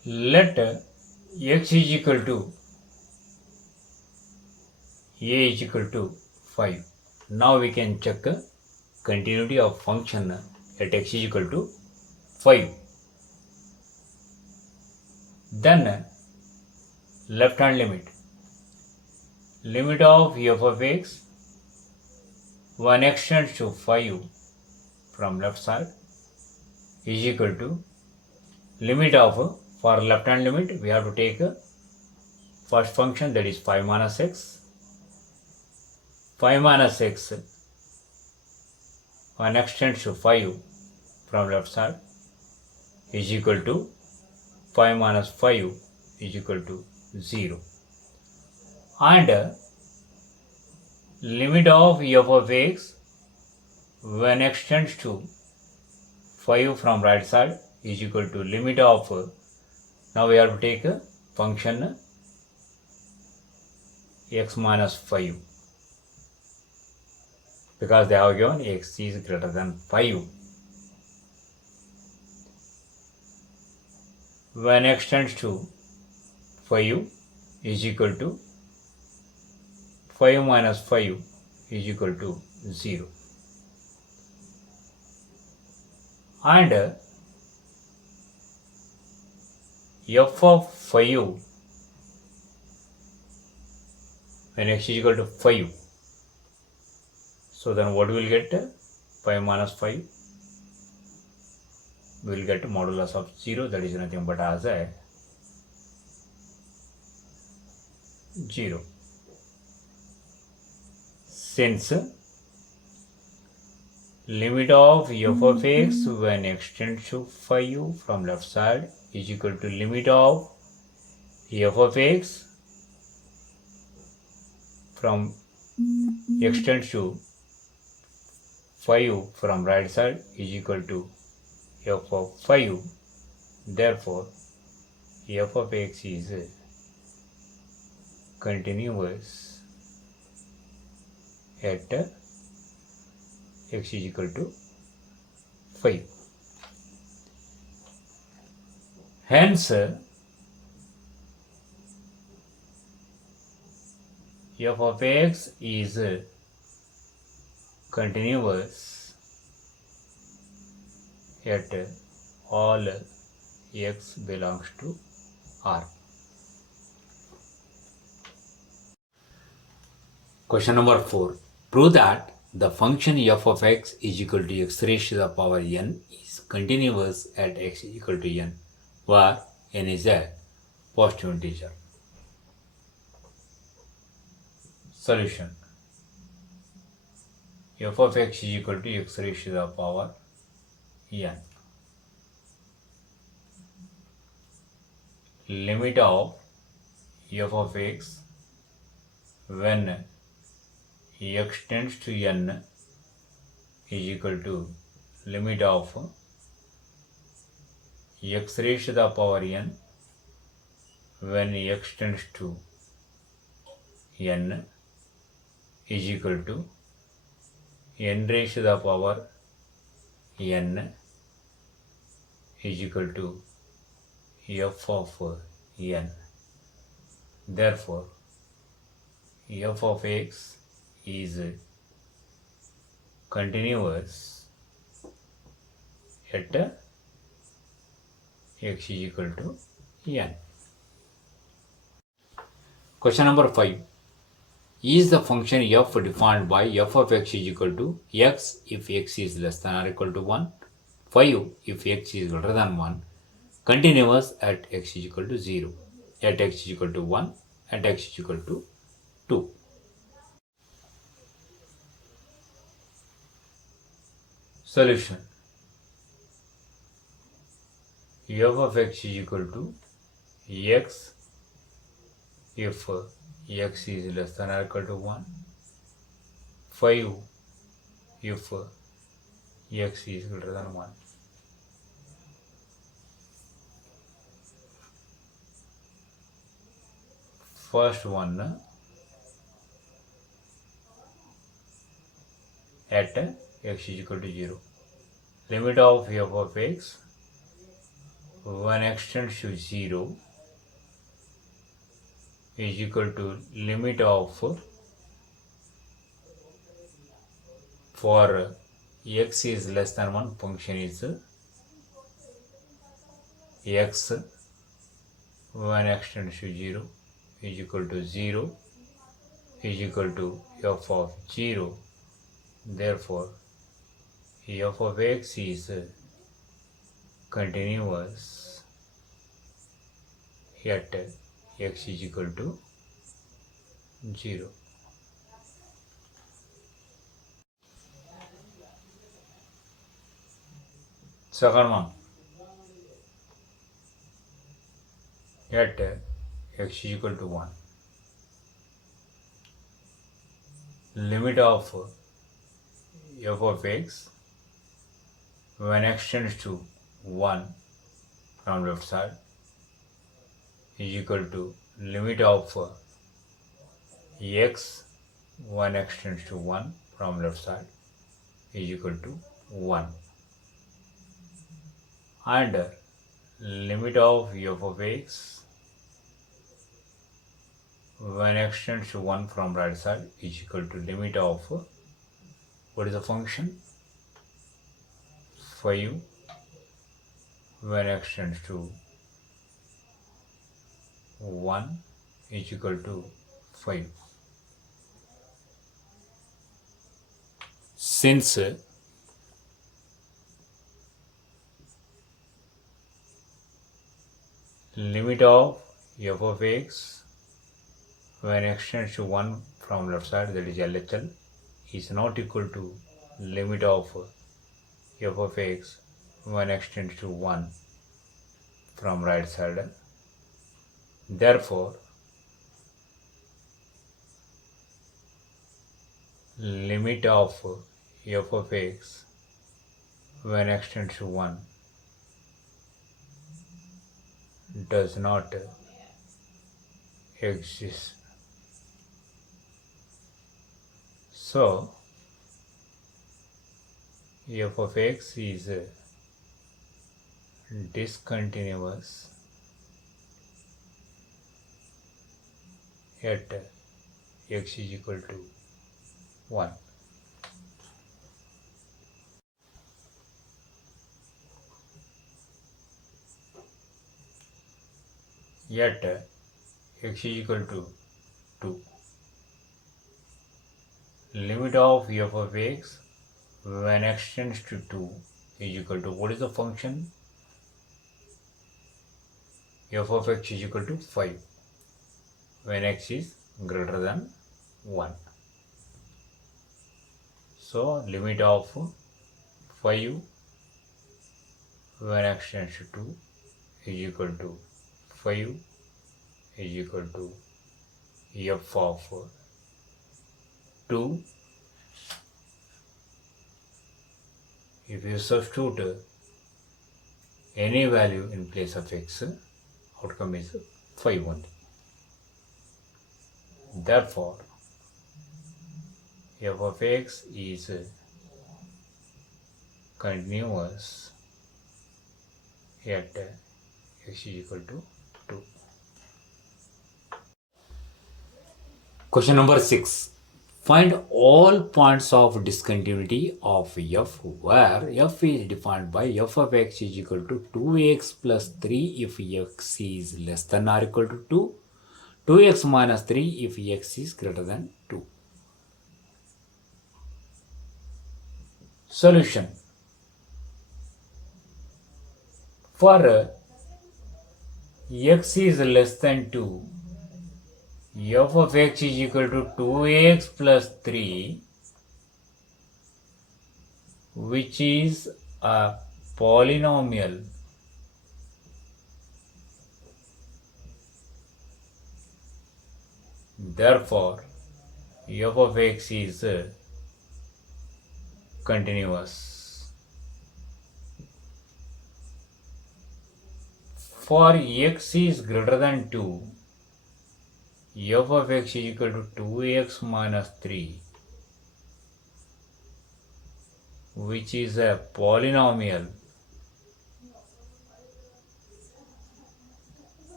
Let x is equal to a is equal to 5. Now we can check continuity of function at x is equal to 5. Then left hand limit of f of x when x tends to 5 from left side is equal to limit of, for left hand limit we have to take first function, that is 5 minus x. 5 minus x when x tends to 5 from left side is equal to 5 minus 5 is equal to 0. And limit of f of x when x tends to 5 from right side is equal to limit of, now we have to take a function x minus 5, because they have given x is greater than 5. When x tends to 5 is equal to 5 minus 5 is equal to 0. And f of 5 when x is equal to 5, so then what we will get? 5 minus 5, we will get modulus of 0, that is nothing but as a 0. Since limit of f of x when x tends to 5 from left side is equal to limit of f of x from x tends to 5 from right side is equal to f of 5. Therefore, f of x is continuous at x is equal to 5. Hence, f of x is continuous at all x belongs to R. Question number 4. Prove that the function f of x is equal to x raised to the power n is continuous at x is equal to n, where n is a positive integer. Solution. F of x is equal to x raised to the power n. Limit of f of x when x tends to n is equal to limit of x raised to the power n when x tends to n is equal to n raised to the power n is equal to f of n. Therefore, f of x is continuous at x is equal to n. Question number 5. Is the function f defined by f of x is equal to x if x is less than or equal to 1, 5 if x is greater than 1, continuous at x is equal to 0, at x is equal to 1, at x is equal to 2. Solution. F of x is equal to x if x is less than or equal to 1, 5 if x is greater than 1. First one at x is equal to 0. Limit of f of x when x tends to 0 is equal to limit of for x is less than 1 function is x when x tends to 0 is equal to 0 is equal to f of 0. Therefore, f of x is continuous at x is equal to 0. Second one, at x is equal to 1. Limit of f of x when x tends to 1 from left side is equal to limit of x when x tends to 1 from left side is equal to 1, and limit of f of x when x tends to 1 from right side is equal to limit of what is the function 5 when x tends to 1 is equal to 5. Since limit of f of x when x tends to 1 from left side, that is LHL, is not equal to limit of f of x when x tends to 1 from right side. Therefore, limit of f of x when x tends to 1 does not exist. So, f of x is discontinuous at x is equal to 1. Yet x is equal to 2. Limit of f of x when x tends to 2 is equal to what is the function? F of x is equal to 5 when x is greater than 1. So, limit of 5 when x tends to 2 is equal to 5 is equal to f of 2. If you substitute any value in place of x, outcome is 5 only. Therefore, f of x is continuous at x is equal to 2. Question number 6. Find all points of discontinuity of f where f is defined by f of x is equal to 2x plus 3 if x is less than or equal to 2, 2x minus 3 if x is greater than 2. Solution. For x is less than 2, f of x is equal to 2x plus 3, which is a polynomial. Therefore, f of x is continuous. For x is greater than 2, f of x is equal to 2x minus 3, which is a polynomial.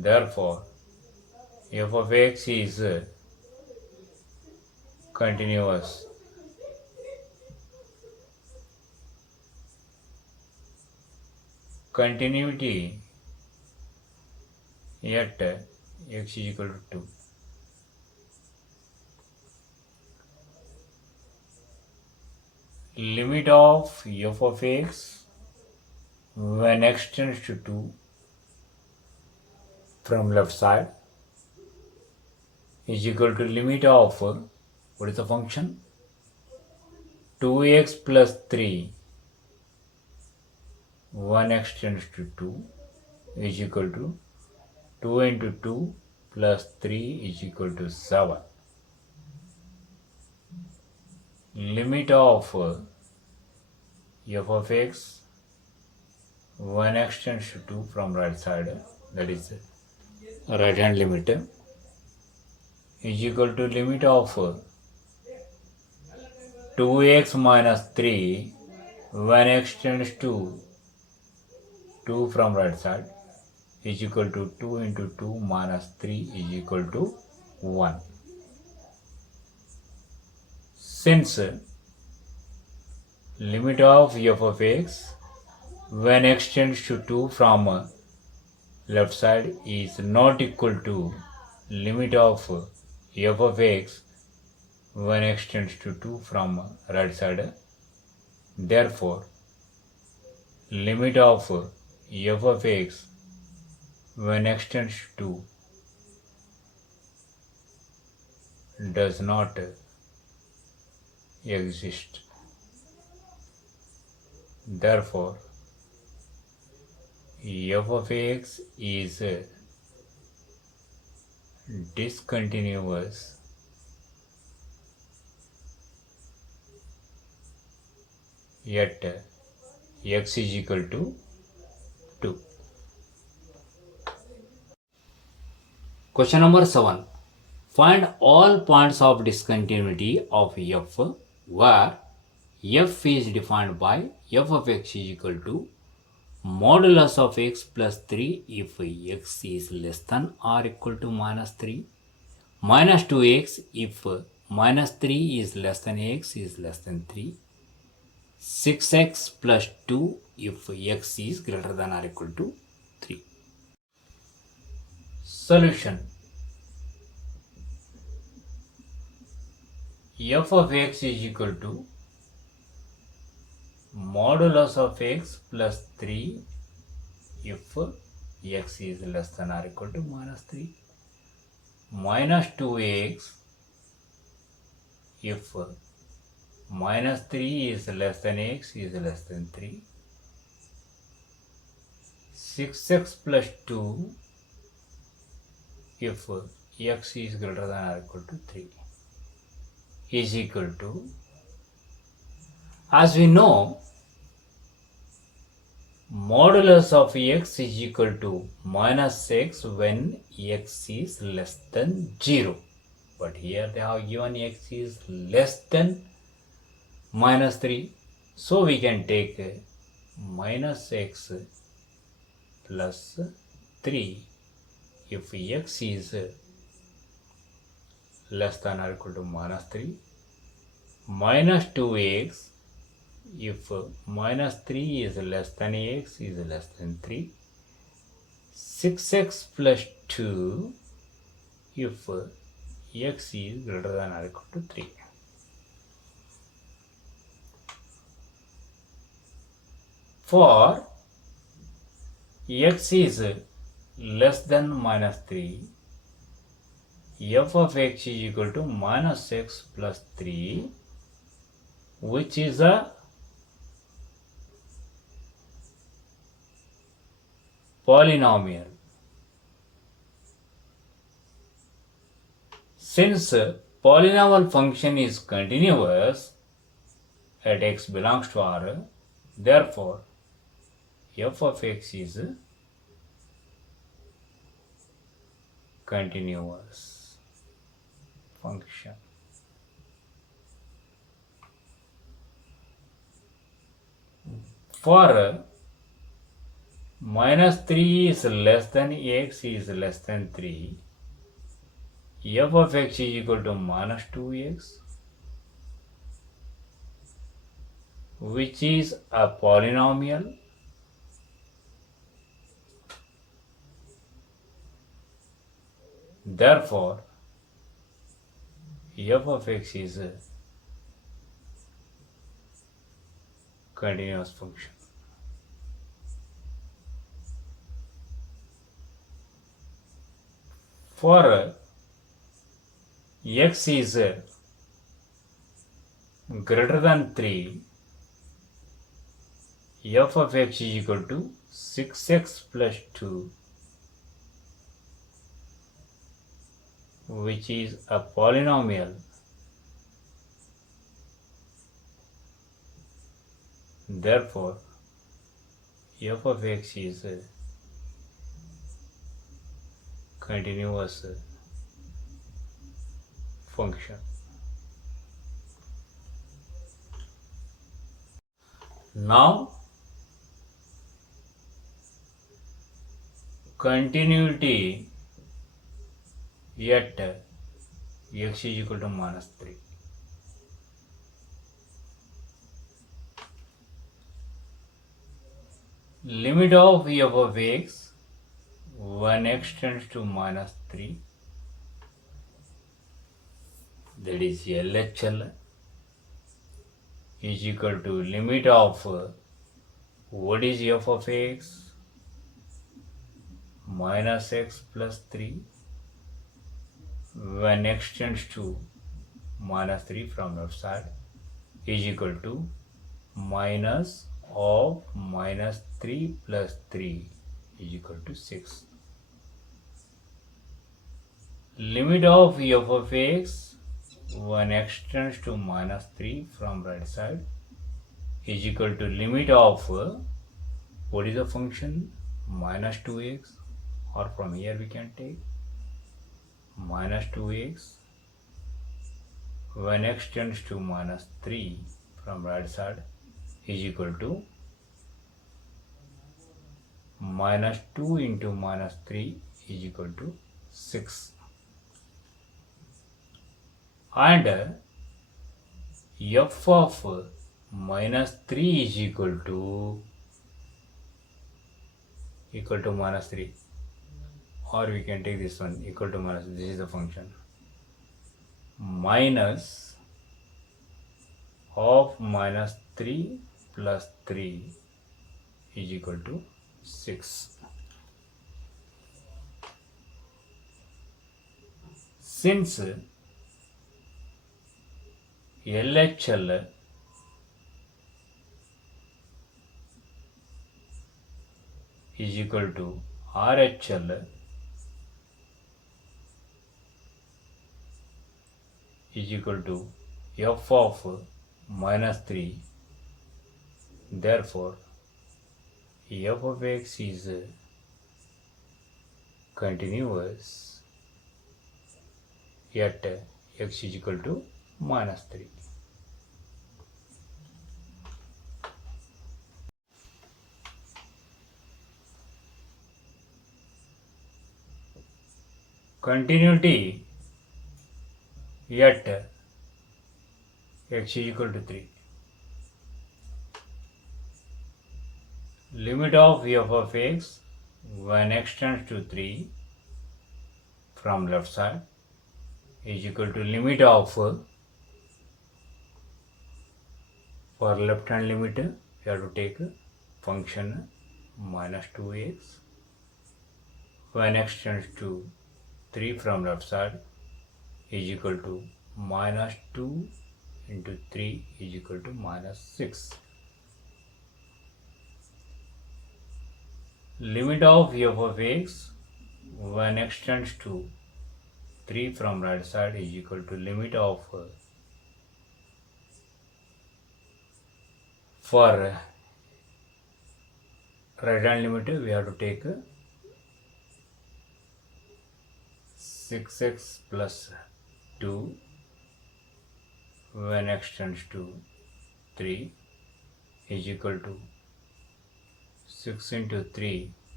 Therefore, f of x is continuous. Continuity at x is equal to 2. Limit of f of x when x tends to 2 from left side is equal to limit of what is the function? 2x plus 3 when x tends to 2 is equal to 2 into 2 plus 3 is equal to 7. Limit of f of x when x tends to 2 from right side, that is right hand limit, is equal to limit of 2x minus 3 when x tends to 2 from right side is equal to 2 into 2 minus 3 is equal to 1. Since limit of f of x when x tends to 2 from left side is not equal to limit of f of x when x tends to 2 from right side, therefore limit of f of x when x tends to 2 does not exist. Therefore, f of x is discontinuous at x is equal to 2. Question number 7. Find all points of discontinuity of f where f is defined by f of x is equal to modulus of x plus 3 if x is less than or equal to minus 3, minus 2x if minus 3 is less than x is less than 3, 6x plus 2 if x is greater than or equal to 3. Solution. F of x is equal to modulus of x plus 3 if x is less than or equal to minus 3, minus 2x if minus 3 is less than x is less than 3, 6x plus 2 if x is greater than or equal to 3 is equal to, as we know, modulus of x is equal to minus x when x is less than 0. But here they have given x is less than minus 3. So we can take minus x plus 3 if x is less than or equal to minus 3, minus 2x if minus 3 is less than x is less than 3, 6x plus 2 if x is greater than or equal to 3. For x is less than minus 3, f of x is equal to minus x plus 3, which is a polynomial. Since polynomial function is continuous at x belongs to R, therefore f of x is continuous function. For minus 3 is less than x is less than 3, f of x is equal to minus 2x, which is a polynomial. Therefore, f of x is a continuous function. For x is greater than 3, f of x is equal to 6x plus 2, which is a polynomial. Therefore, f of x is a continuous function. Now, continuity at x is equal to minus 3. Limit of f of x when x tends to minus 3, that is LHL, is equal to limit of what is f of x minus x plus 3 when x tends to minus 3 from left side is equal to minus of minus 3 plus 3 is equal to 6. Limit of f of x when x tends to minus 3 from right side is equal to limit of what is the function minus 2x, or from here we can take minus 2x when x tends to minus 3 from right side is equal to minus 2 into minus 3 is equal to 6. And f of minus 3 is equal to minus 3, or we can take this one equal to minus, this is the function, minus of minus 3 plus 3 is equal to 6. Since LHL is equal to RHL is equal to f of minus 3, therefore f of x is continuous at x is equal to minus 3. Continuity at x is equal to 3. Limit of f of x when x tends to 3 from left side is equal to limit of, for left hand limit we have to take function minus 2x when x tends to 3 from left side is equal to minus 2 into 3 is equal to minus 6. Limit of f of x when x tends to 3 from right side is equal to limit of, for right hand limit we have to take 6x plus 2 when x tends to 3 is equal to 6 into 3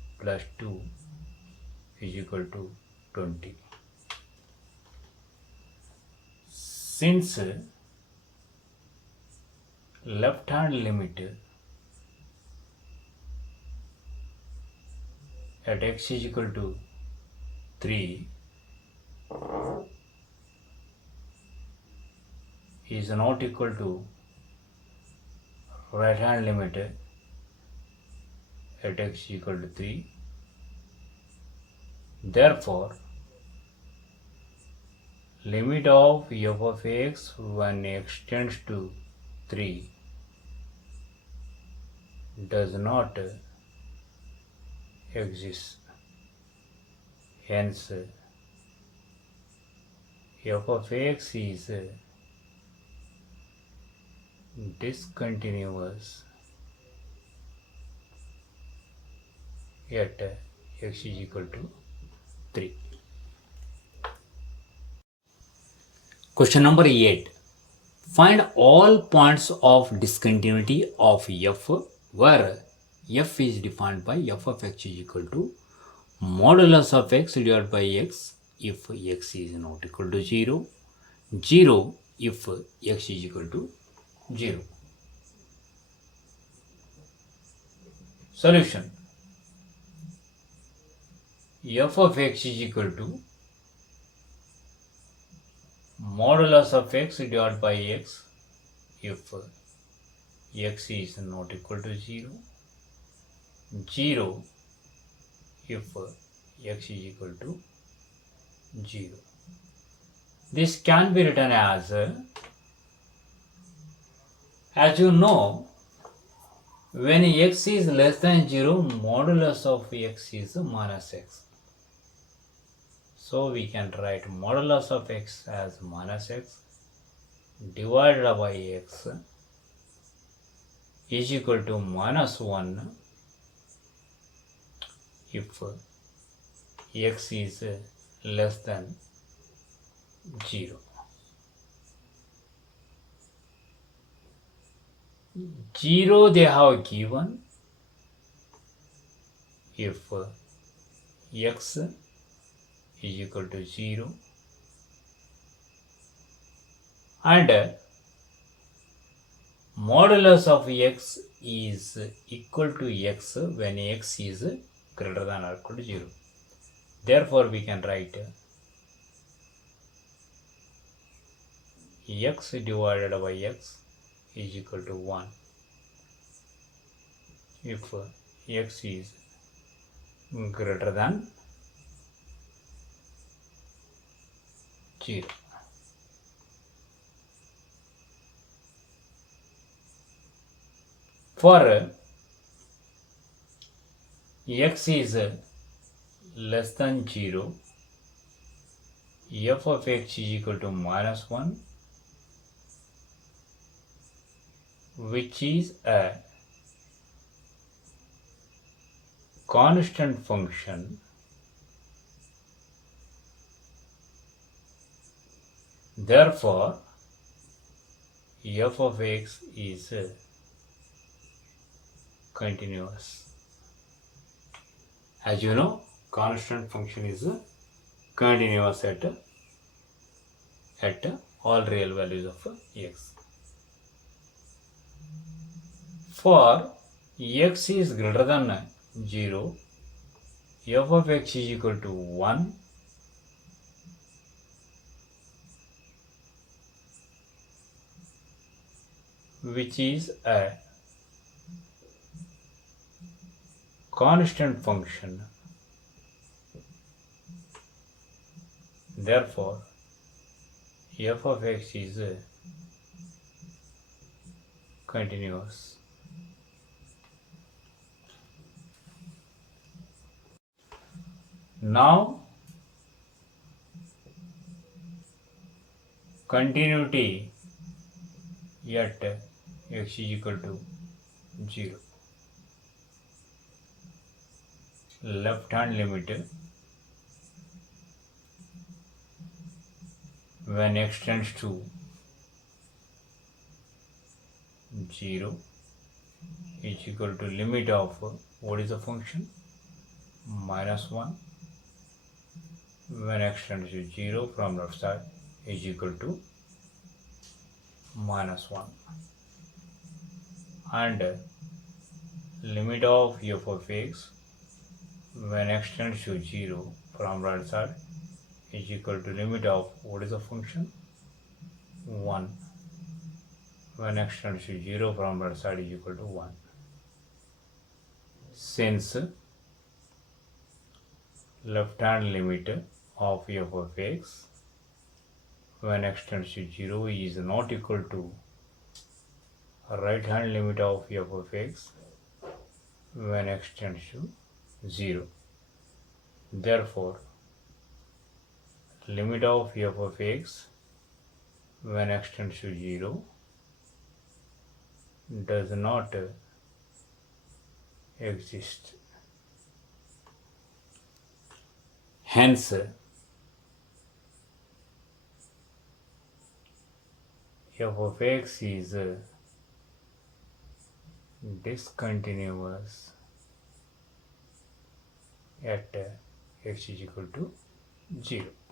plus 2 is equal to 20. Since left hand limit at x is equal to 3 is not equal to right hand limit at x is equal to 3, therefore limit of f of x when x tends to 3 does not exist. Hence f of x is discontinuous at x is equal to 3. Question number 8. Find all points of discontinuity of f where f is defined by f of x is equal to modulus of x divided by x if x is not equal to 0, 0 if x is equal to 0. Solution. F of x is equal to modulus of x divided by x if x is not equal to 0, 0 if x is equal to 0. This can be written as you know, when x is less than 0, modulus of x is minus x. So we can write modulus of x as minus x divided by x is equal to minus 1 if x is less than 0. 0 they have given if x is equal to 0 and modulus of x is equal to x when x is greater than or equal to 0. Therefore, we can write x divided by x is equal to 1 if x is greater than 0. For x is less than 0, f of x is equal to minus 1, which is a constant function. Therefore, f of x is continuous. As you know, constant function is continuous at all real values of x. For x is greater than 0, f of x is equal to 1, which is a constant function. Therefore, f of x is continuous. Now, continuity at x is equal to 0. Left hand limit when x tends to 0 is equal to limit of what is the function? minus 1 when x tends to 0 from left side is equal to minus 1, and limit of f of x when x tends to 0 from right side is equal to limit of what is the function 1 when x tends to 0 from right side is equal to 1. Since left hand limit of f of x when x tends to 0 is not equal to right hand limit of f of x when x tends to 0. Therefore, limit of f of x when x tends to 0 does not exist. Hence, f of x is discontinuous at x is equal to 0.